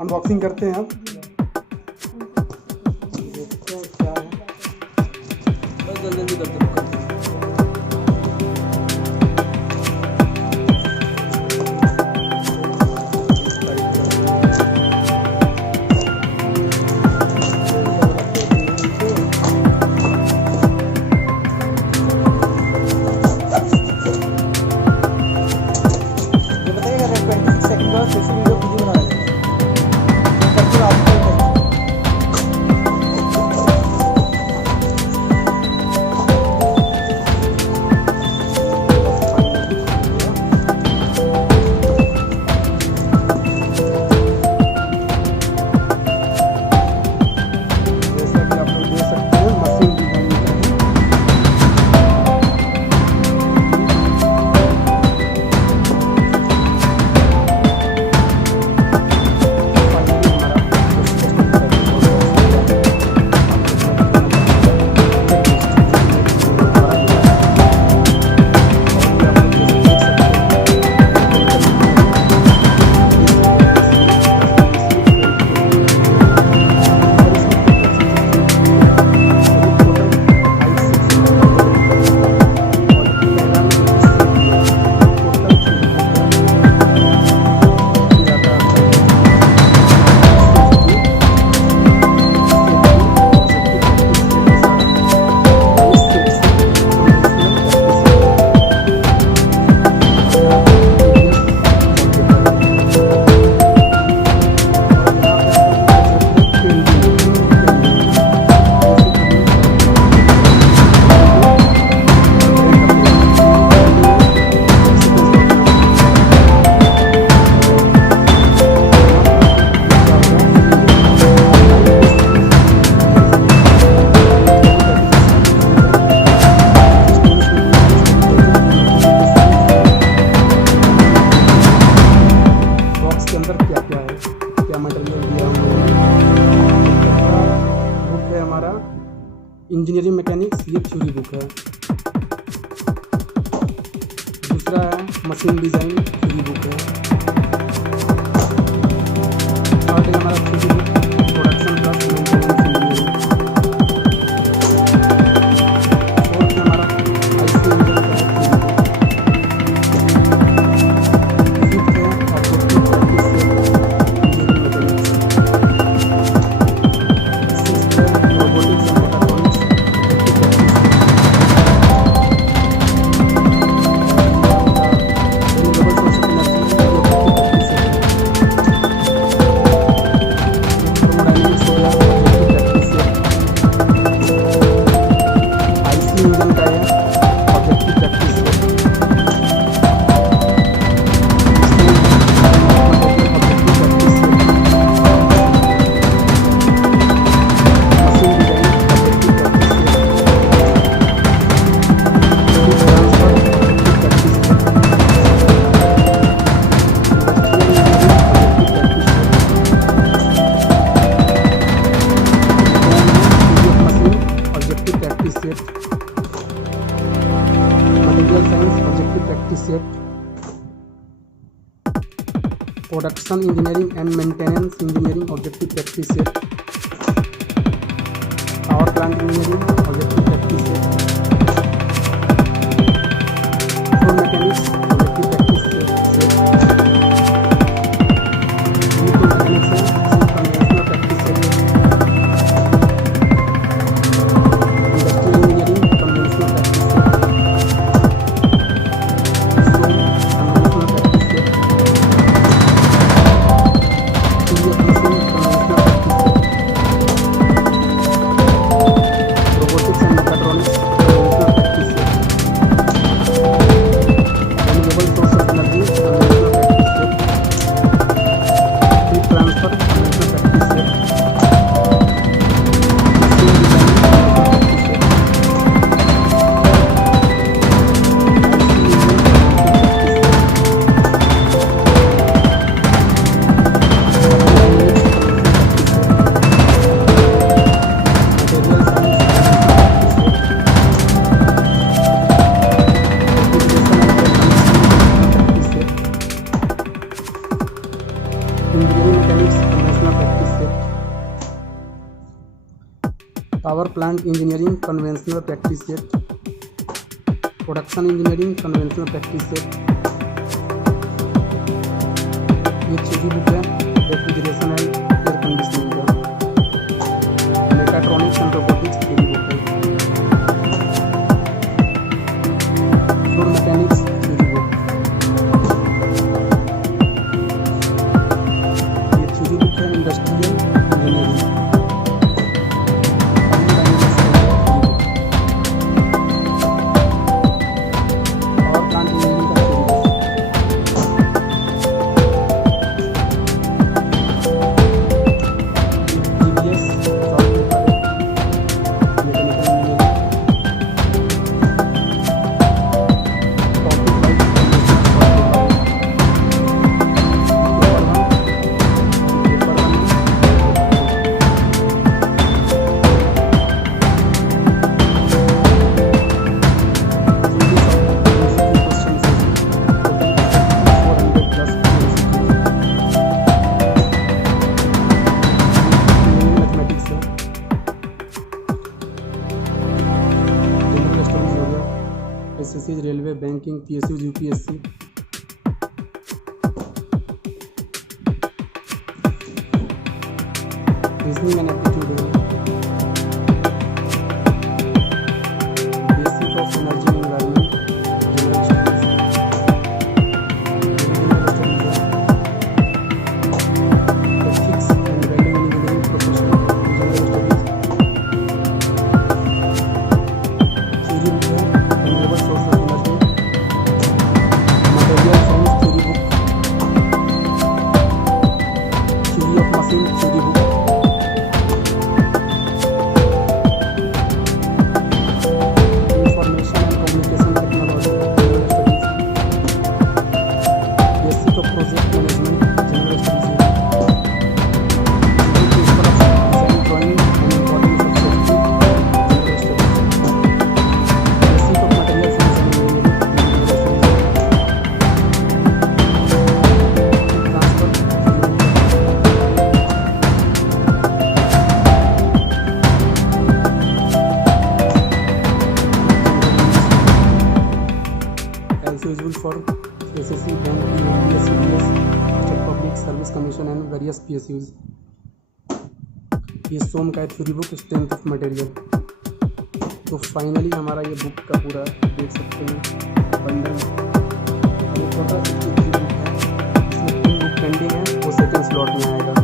Unboxing करते हैं। अब देखते हैं क्या है। जल्दी जल्दी करते हैं। ये बताइएगा 26 सेकंड का कैसे वीडियो बना रहे हैं करके आपको जैसा कि आप लोग देख सकते हैं मशीन डिजाइन का है। बॉक्स के अंदर क्या क्या है, क्या मटेरियल दिया हम लोगों ने। बुक है हमारा इंजीनियरिंग मैकेनिक्स, ये थ्योरी बुक है। दूसरा है मशीन डिज़ाइन थ्योरी बुक है। थर्ड है हमारा theory book production plus maintenance engineering. Fourth है हमारा आईसी इंजन का थ्योरी बुक। फिफ्थ है objective practice set engineering mechanics. Sixth है robotics and mechatronics objective practice set. Renewable source of energy objective practice set. Thermodynamics हो गया objective practice set. IC engine का है objective practice set. Material science objective practice set. Production engineering and maintenance engineering objective practice set. Power plant engineering objective practice set. Flow mechanics objective practice set. Uniform mechanics है conventional practice set. Industrial engineering conventional practice set. Conventional practice set. CF machine conventional practice set. Robotics and mechatronics conventional practice set. Renewable source of energy conventional practice set. Heat transfer conventional practice set. Machine design conventional practice set. IC engine conventional practice set. Power plant engineering conventional practice set, production engineering conventional practice set. ये theory book है refrigeration and air conditioning का। Mechatronics and robotics theory book है। Fluid mechanics theory book. ये theory book है industrial engineering. Power plant engineering का theory book. IES mechanical engineering. Topic wise paper 1 SSC railway banking PSU UPSC। Reasoning and aptitude है। Basic of energy and environment general studies. General studies है। Ethics and value engineering professional general studies. Theory book है renewable source of energy. Material science theory book. Theory of machine theory book. Information and communication technology general studies. Basic of project management general studies. Principle of design drawing and importance of safety general studies. Basic of material science and engineering general studies. Transfer as usual for SSC, Bank, UPS, CDS, State Public Service Commission and various PSUs। ये सोम का theory book strength of material. तो finally हमारा ये book का पूरा देख सकते हैं बंडल। और ये टोटल 63 बुक है। इसमें 3 बुक पेंडिंग है, वो सेकंड स्लॉट में आएगा।